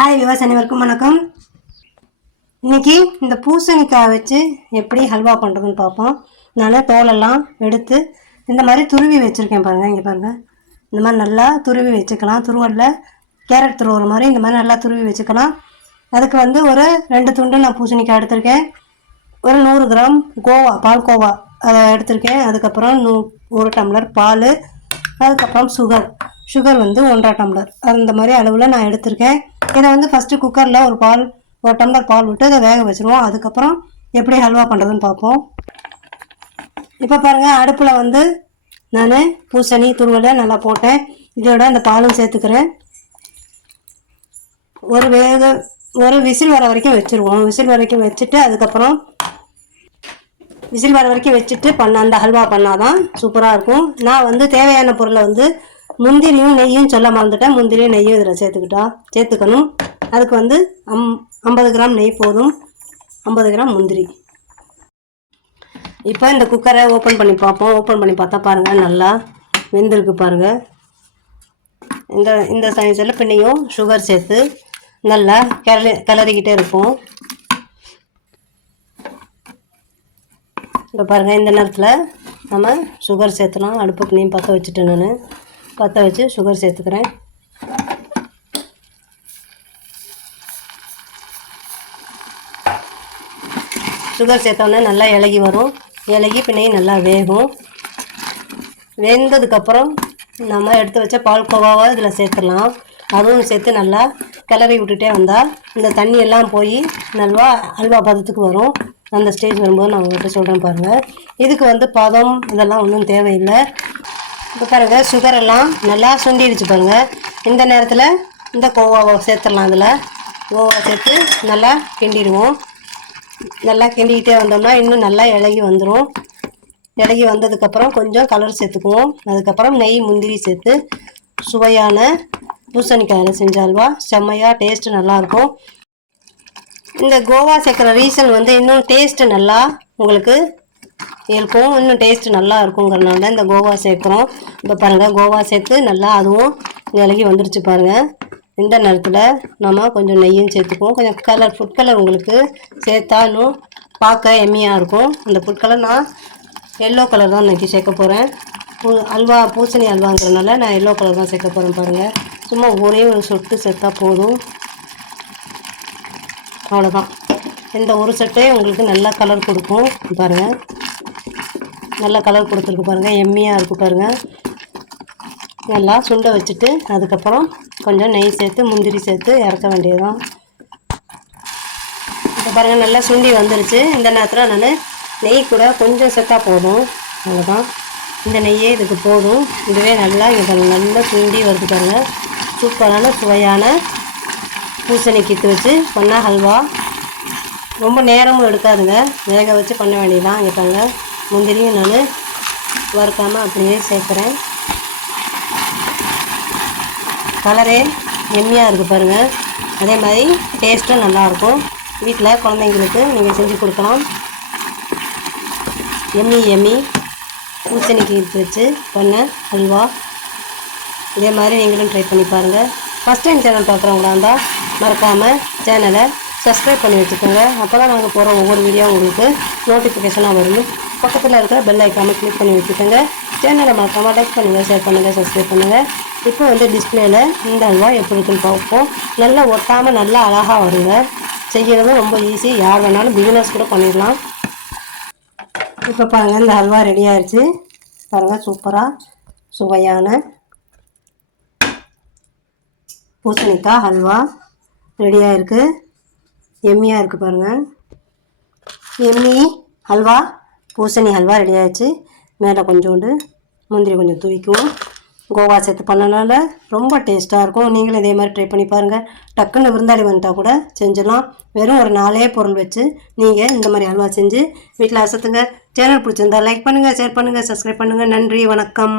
Hi விவாஸ் அனைவருக்கும் வணக்கம். இன்னைக்கு இந்த பூசணிக்காய் வச்சு எப்படி ஹல்வா பண்ணுறதுன்னு பார்ப்போம். நான் தோலெல்லாம் எடுத்து இந்த மாதிரி துருவி வச்சுருக்கேன் பாருங்கள் இங்கே பாருங்கள் இந்த மாதிரி நல்லா துருவி வச்சுக்கலாம். துருவல்ல கேரட் துருவுற மாதிரி இந்த மாதிரி நல்லா துருவி வச்சுக்கலாம். அதுக்கு வந்து ஒரு ரெண்டு துண்டு நான் பூசணிக்காய் எடுத்திருக்கேன். ஒரு நூறு கிராம் கோவா பால் கோவா அதை எடுத்திருக்கேன். அதுக்கப்புறம் நூ ஒரு டம்ளர் பால் அதுக்கப்புறம் சுகர். சுகர் வந்து ஒன்றரை டம்ளர். அந்த மாதிரி அளவில் நான் எடுத்திருக்கேன். ஏன்னா வந்து ஃபஸ்ட்டு குக்கரில் ஒரு பால் ஒரு டம்ளர் பால் விட்டு அதை வேக வச்சுருவோம். அதுக்கப்புறம் எப்படி ஹல்வா பண்ணுறதுன்னு பார்ப்போம். இப்போ பாருங்கள் அடுப்பில் வந்து நான் பூசணி துருவலை நல்லா போட்டேன். இதோட அந்த பாலும் சேர்த்துக்கிறேன். ஒரு வேக ஒரு விசில் வர வரைக்கும் வச்சுருவோம். விசில் வரைக்கும் வச்சுட்டு அதுக்கப்புறம் விசில் வர வரைக்கும் வச்சுட்டு பண்ண அந்த ஹல்வா பண்ணாதான் சூப்பராக இருக்கும். நான் வந்து தேவையான பொருளை வந்து முந்திரியும் நெய்யும் சொல்ல மறந்துட்டேன். முந்திரியும் நெய்யும் இதில் சேர்த்துக்கிட்டா சேர்த்துக்கணும். அதுக்கு வந்து அம் ஐம்பது கிராம் நெய் போதும். ஐம்பது கிராம் முந்திரி. இப்போ இந்த குக்கரை ஓப்பன் பண்ணி பார்ப்போம். ஓப்பன் பண்ணி பார்த்தா பாருங்கள் நல்லா வெந்திருக்கு பாருங்கள் இந்த இந்த சைஸில் பின்னையும் சுகர் சேர்த்து நல்லா கிளறி கிளறிக்கிட்டே இருப்போம். இப்போ பாருங்கள் இந்த நேரத்தில் நம்ம சுகர் சேர்த்துலாம் அடுப்புக்கு நீ பற்ற வச்சுட்டேன் நான். பற்ற வச்சு சுகர் சேர்த்துக்கிறேன். சுகர் சேர்த்தோன்னே நல்லா இலகி வரும். இலகி பின்னையும் நல்லா வேகும். வெந்ததுக்கப்புறம் நம்ம எடுத்து வச்ச பால் கோவாவை இதில் சேர்த்துடலாம். அதுவும் சேர்த்து நல்லா கிளறி விட்டுட்டே வந்தால் இந்த தண்ணி எல்லாம் போய் நல்லா அல்வா பதத்துக்கு வரும். அந்த ஸ்டேஜ் வரும்போது நான் உங்கள்கிட்ட சொல்கிறேன் பாருங்கள் இதுக்கு வந்து பதம் இதெல்லாம் ஒன்றும் தேவையில்லை. இப்போ பாருங்கள் சுகர் எல்லாம் நல்லா சுண்டிடுச்சு பாருங்கள் இந்த நேரத்தில் இந்த கோவாவை சேர்த்துடலாம் அதில். கோவா சேர்த்து நல்லா கிண்டிடுவோம். நல்லா கிண்டிக்கிட்டே வந்தோம்னா இன்னும் நல்லா இலகி வந்துடும் இலகி வந்ததுக்கப்புறம் கொஞ்சம் கலர் சேர்த்துக்குவோம். அதுக்கப்புறம் நெய் முந்திரி சேர்த்து சுவையான பூசணிக்காயில் செஞ்சால்வா? செம்மையாக டேஸ்ட்டு நல்லாயிருக்கும் இந்த கோவா சேர்க்குற ரீசன் வந்து இன்னும் டேஸ்ட்டு நல்லா உங்களுக்கு இருக்கும். இன்னும் டேஸ்ட்டு நல்லா இருக்குங்கிறனால இந்த கோவா சேர்க்குறோம். இப்போ பாருங்கள் கோவா சேர்த்து நல்லா அதுவும் விலகி வந்துருச்சு பாருங்கள் இந்த நேரத்தில் நம்ம கொஞ்சம் நெய்யும் சேர்த்துக்குவோம். கொஞ்சம் கலர் ஃபுட் கலர் உங்களுக்கு சேர்த்தா இன்னும் பார்க்க எம்மியாக இருக்கும். அந்த ஃபுட் கலர் நான் எல்லோ கலர் தான் இன்றைக்கி சேர்க்க போகிறேன் பூ அல்வா பூசணி அல்வாங்கிறனால நான் எல்லோ கலர் தான் சேர்க்க போகிறேன் பாருங்கள் சும்மா ஒரே ஒரு சொட்டு சேர்த்தா போதும். அவ்வளோதான் இந்த ஒரு சட்டே உங்களுக்கு நல்லா கலர் கொடுக்கும் பாருங்கள் நல்ல கலர் கொடுத்துருக்கு பாருங்கள் எம்மியாக இருக்குது பாருங்கள் நல்லா சுண்டை வச்சுட்டு அதுக்கப்புறம் கொஞ்சம் நெய் சேர்த்து முந்திரி சேர்த்து இறக்க வேண்டியதுதான். இப்போ பாருங்கள் நல்லா சுண்டி வந்துருச்சு. இந்த நேரத்தில் நான் நெய் கூட கொஞ்சம் சேர்த்தா போதும். அவ்வளோதான் இந்த நெய்யே இதுக்கு போதும். இதுவே நல்லா இங்கே பாருங்கள் நல்லா சுண்டி வருது பாருங்கள் சூப்பரான சுவையான பூசணி கித்து வச்சு பண்ணால் ஹல்வா. ரொம்ப நேரமும் எடுக்காதுங்க. வேக வச்சு பண்ண வேண்டியதான் இங்கே பாருங்கள் முந்திரியும் நான் வறுக்காமல் அப்படியே சேர்க்குறேன். கலரே எம்மியாக இருக்குது பாருங்கள் அதே மாதிரி டேஸ்ட்டும் நல்லாயிருக்கும் வீட்டில் குழந்தைங்களுக்கு நீங்கள் செஞ்சு கொடுக்கலாம். Emmy Emmy. பூசணிக்கு வச்சு பண்ண அல்வா. இதே மாதிரி நீங்களும் ட்ரை பண்ணி பாருங்கள் ஃபஸ்ட் டைம் சேனல் பார்க்குறவங்களா இருந்தால் மறக்காமல் சேனலை சப்ஸ்கிரைப் பண்ணி வச்சுக்கோங்க. அப்போ தான் நாங்கள் போகிற ஒவ்வொரு வீடியோ உங்களுக்கு நோட்டிஃபிகேஷனாக வரும். பக்கத்தில் இருக்கிற பெல் ஐக்கானை கிளிக் பண்ணி வச்சுக்கோங்க. சேனலை மறக்காமல் லைக் பண்ணுங்கள் ஷேர் பண்ணுங்கள் சப்ஸ்கிரைப் பண்ணுங்கள் இப்போ வந்து டிஸ்பிளேயில் இந்த அல்வா எப்படி இருக்குன்னு பார்ப்போம். நல்லா ஒட்டாமல் நல்லா அழகாக வருங்க. செய்கிறதும் ரொம்ப ஈஸி யார் வேணாலும் பிகினர்ஸ் கூட பண்ணிடலாம். இப்போ பாருங்கள் இந்த அல்வா ரெடி ஆயிடுச்சு பாருங்கள் சூப்பராக சுவையான பூசணிக்காய் அல்வா ரெடியாக இருக்குது எம்மியாக இருக்குது பாருங்கள் எம்மி ஹல்வா பூசணி ஹல்வா ரெடி மேலே கொஞ்சோண்டு முந்திரி கொஞ்சம் தூவிக்குவோம். கோவா சேர்த்து பண்ணனால ரொம்ப டேஸ்ட்டாக இருக்கும். நீங்களும் இதே மாதிரி ட்ரை பண்ணி பாருங்கள் டக்குன்னு விருந்தாளி வந்துட்டால் கூட செஞ்சிடலாம். வெறும் ஒரு நாலே பொருள் வச்சு நீங்கள் இந்த மாதிரி அல்வா செஞ்சு வீட்டில் அசத்துங்க. சேனல் பிடிச்சிருந்தா லைக் பண்ணுங்கள் ஷேர் பண்ணுங்கள் சப்ஸ்கிரைப் பண்ணுங்கள் நன்றி வணக்கம்.